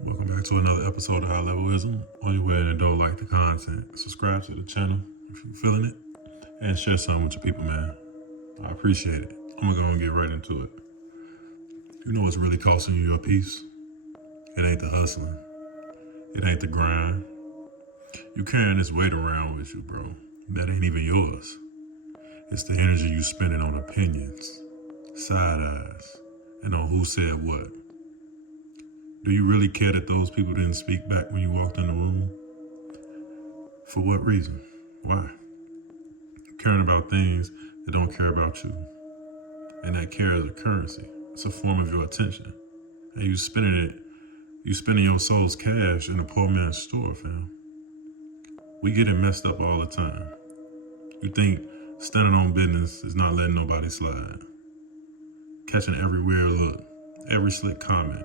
Welcome back to another episode of High Levelism. On your way in the door, like the content, subscribe to the channel if you're feeling it, and share something with your people, man. I appreciate it. I'm gonna go and get right into it. You know what's really costing you your peace? It ain't the hustling. It ain't the grind. You carrying this weight around with you, bro. That ain't even yours. It's the energy you spending on opinions, side eyes, and on who said what. Do you really care that those people didn't speak back when you walked in the room? For what reason? Why? You're caring about things that don't care about you. And that care is a currency. It's a form of your attention. And you spending your soul's cash in a poor man's store, fam. We get it messed up all the time. You think standing on business is not letting nobody slide. Catching every weird look, every slick comment,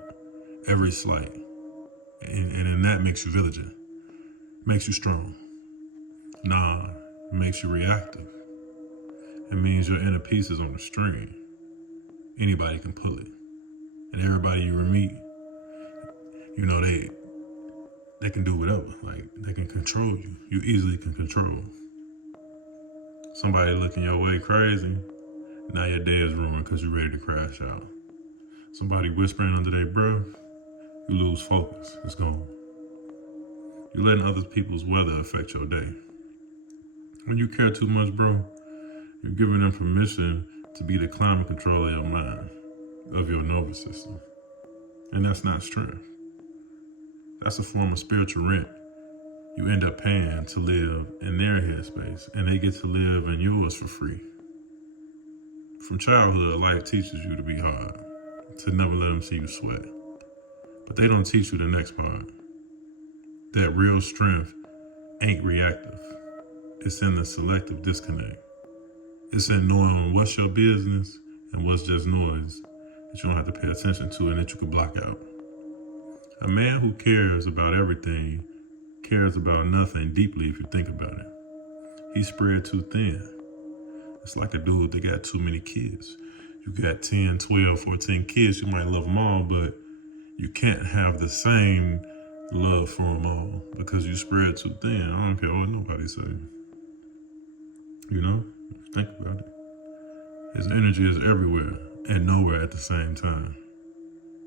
every slight. And then that makes you vigilant, makes you strong. Nah, it makes you reactive. It means your inner peace is on the string. Anybody can pull it. And everybody you meet, you know, they can do whatever. Like, they can control you. You easily can control. Somebody looking your way crazy, now your day is ruined because you're ready to crash out. Somebody whispering under their breath, you lose focus. It's gone. You're letting other people's weather affect your day. When you care too much, bro, you're giving them permission to be the climate control of your mind, of your nervous system. And that's not strength. That's a form of spiritual rent you end up paying to live in their headspace, and they get to live in yours for free. From childhood, life teaches you to be hard, to never let them see you sweat. But they don't teach you the next part. That real strength ain't reactive. It's in the selective disconnect. It's in knowing what's your business and what's just noise that you don't have to pay attention to and that you can block out. A man who cares about everything cares about nothing deeply if you think about it. He's spread too thin. It's like a dude that got too many kids. You got 10, 12, 14 kids, you might love them all, but you can't have the same love for them all because you spread too thin. I don't care what nobody say. You know, think about it. His energy is everywhere and nowhere at the same time.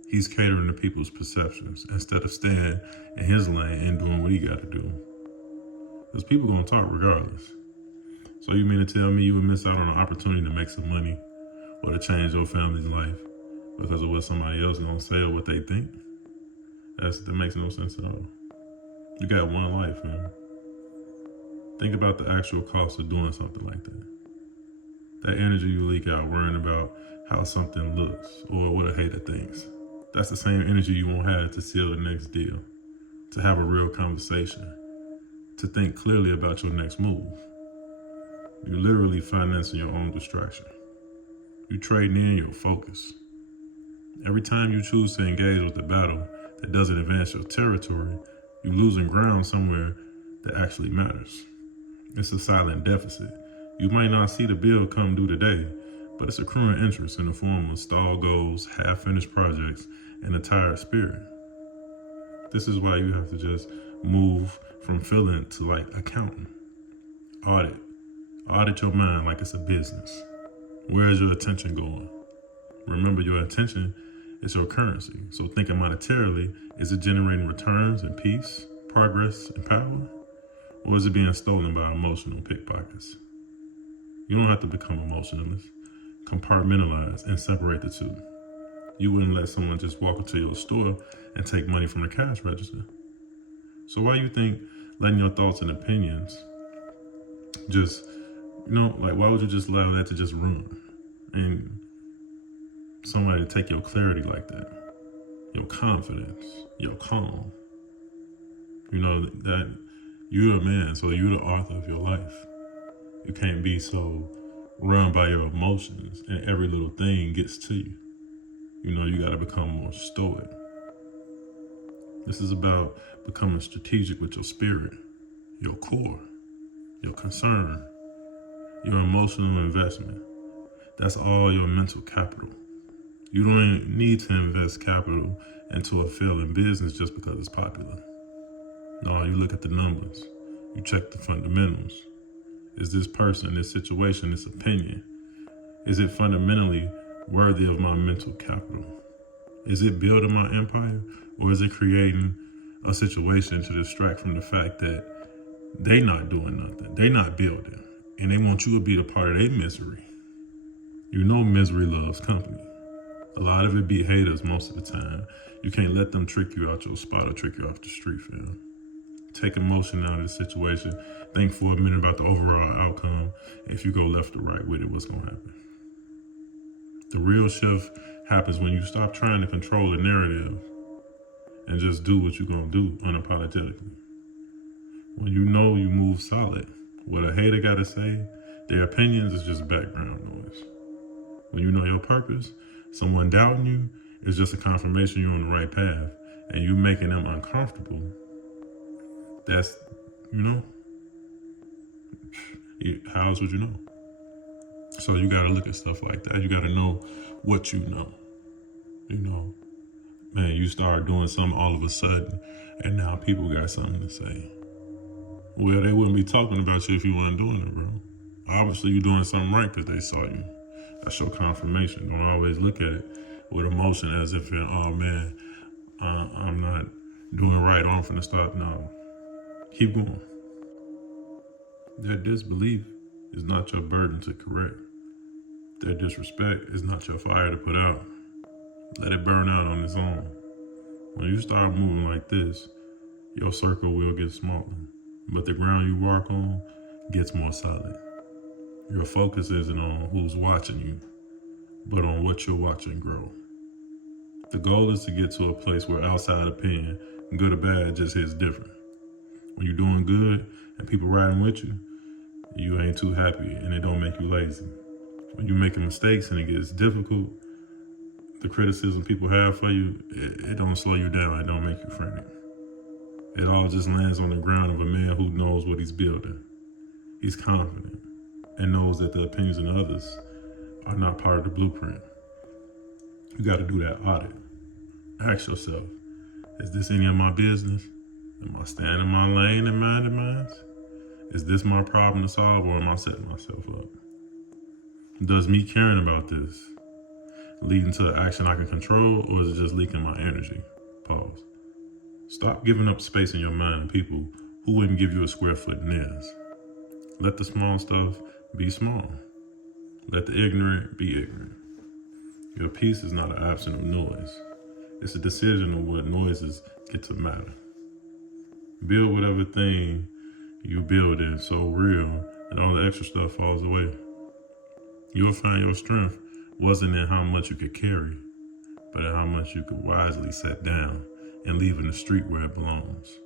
He's catering to people's perceptions instead of staying in his lane and doing what he got to do. Because people gonna talk regardless. So you mean to tell me you would miss out on an opportunity to make some money or to change your family's life because of what somebody else is gonna say or what they think? That makes no sense at all. You got one life, man. Think about the actual cost of doing something like that. That energy you leak out worrying about how something looks or what a hater thinks. That's the same energy you won't have to seal the next deal, to have a real conversation, to think clearly about your next move. You're literally financing your own distraction. You're trading in your focus. Every time you choose to engage with a battle that doesn't advance your territory, you're losing ground somewhere that actually matters. It's a silent deficit. You might not see the bill come due today, but it's accruing interest in the form of stalled goals, half-finished projects, and a tired spirit. This is why you have to just move from feeling to like accounting. Audit your mind like it's a business. Where is your attention going? Remember, your attention is your currency. So thinking monetarily, is it generating returns and peace, progress, and power? Or is it being stolen by emotional pickpockets? You don't have to become emotionalist. Compartmentalize and separate the two. You wouldn't let someone just walk into your store and take money from the cash register. So why you think letting your thoughts and opinions just, why would you just allow that to just run? And somebody to take your clarity like that, your confidence, your calm. You know that you're a man, so you're the author of your life. You can't be so run by your emotions and every little thing gets to you. You gotta become more stoic. This is about becoming strategic with your spirit, your core, your concern, your emotional investment. That's all your mental capital. You don't need to invest capital into a failing business just because it's popular. No, you look at the numbers. You check the fundamentals. Is this person, this situation, this opinion, is it fundamentally worthy of my mental capital? Is it building my empire, or is it creating a situation to distract from the fact that they not doing nothing, they not building, and they want you to be a part of their misery? You know misery loves company. A lot of it be haters most of the time. You can't let them trick you out your spot or trick you off the street, fam. Take emotion out of the situation. Think for a minute about the overall outcome. If you go left or right with it, what's gonna happen? The real shift happens when you stop trying to control the narrative and just do what you're gonna do unapologetically. When you know you move solid, what a hater gotta say, their opinions is just background noise. When you know your purpose, someone doubting you is just a confirmation you're on the right path, and you making them uncomfortable. That's, how else would you know? So you gotta look at stuff like that. You gotta know what you know. Man, you start doing something all of a sudden, and now people got something to say. Well, they wouldn't be talking about you if you weren't doing it, bro. Obviously, you're doing something right because they saw you. That's your confirmation. Don't always look at it with emotion as if, oh man, I'm not doing right, or I'm finna start. No, keep going. That disbelief is not your burden to correct. That disrespect is not your fire to put out. Let it burn out on its own. When you start moving like this, your circle will get smaller, but the ground you walk on gets more solid. Your focus isn't on who's watching you, but on what you're watching grow. The goal is to get to a place where outside opinion, good or bad, just hits different. When you're doing good and people riding with you, you ain't too happy and it don't make you lazy. When you're making mistakes and it gets difficult, the criticism people have for you, it don't slow you down, it don't make you frantic. It all just lands on the ground of a man who knows what he's building. He's confident and knows that the opinions of others are not part of the blueprint. You got to do that audit. Ask yourself, is this any of my business? Am I staying in my lane and minding mine? Is this my problem to solve, or am I setting myself up? Does me caring about this leading to action I can control, or is it just leaking my energy? Pause. Stop giving up space in your mind to people who wouldn't give you a square foot in theirs. Let the small stuff be small. Let the ignorant be ignorant. Your peace is not an absence of noise. It's a decision of what noises get to matter. Build whatever thing you build in so real that all the extra stuff falls away. You'll find your strength wasn't in how much you could carry, but in how much you could wisely set down and leave in the street where it belongs.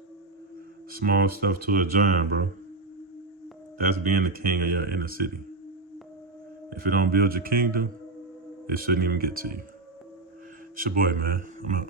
Small stuff to a giant, bro. That's being the king of your inner city. If it don't build your kingdom, it shouldn't even get to you. It's your boy, man. I'm out.